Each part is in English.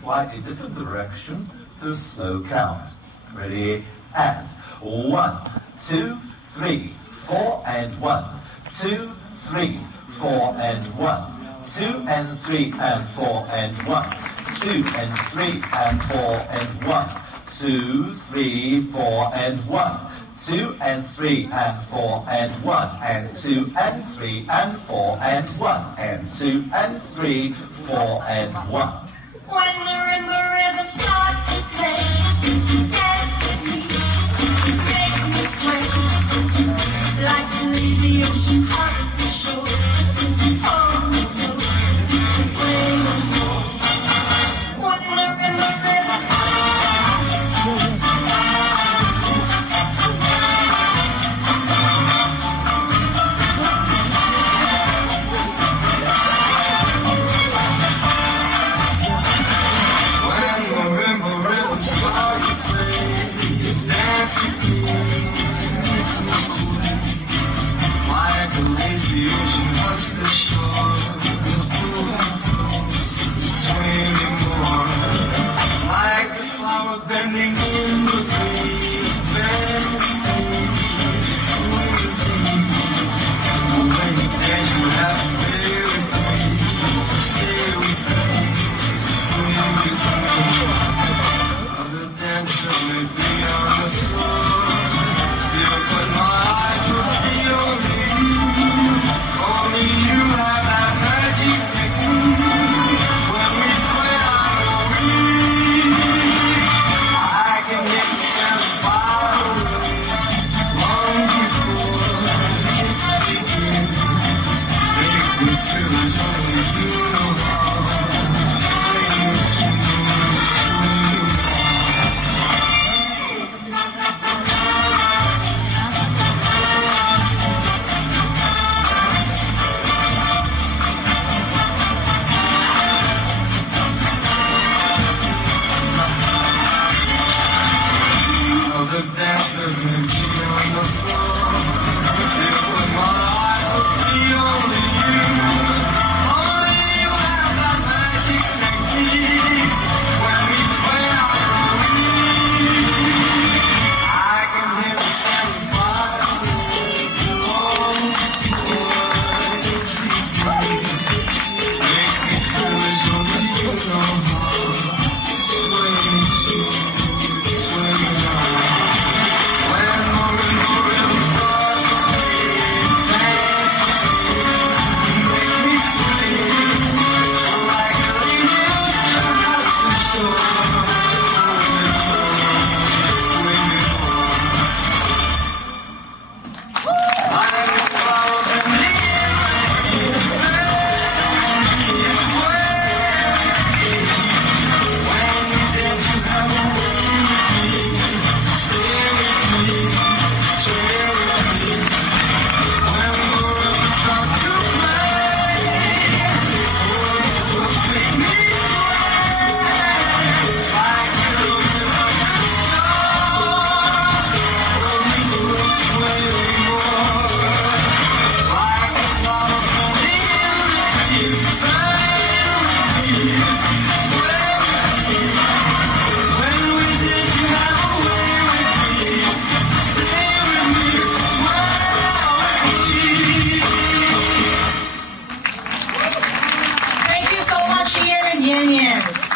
slightly different direction to slow count. Ready? And 1, 2, 3, 4, and 1, 2, 3, 4, and 1, 2 and 3 and 4 and 1, 2 and 3 and 4 and 1, 2, 3, 4 and 1, 2 and 3 and 4 and 1, and 2 and 3 and 4 and 1, and 2 and 3, 4 and 1. When the rhythm starts to play, dance with me, make me sway, like the lazy ocean hugs the shore. Hold me close, sway no more. When the rhythm bending in the breeze, bending swinging when you dance, you have to stay with me, stay with me, swing with me. Other dancers may be on the floor, still, but my eyes will see only you have that magic technique. When we sway, I know the dancers may be on the floor, still with my eyes will see only you have that magic technique. When we sway out I can hear the sound of fire, make me feel as only you know how. Sway me to sway me on.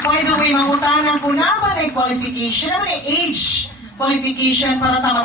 By the way, mangutanan ko na ba na qualification, na ba na age qualification para tamagan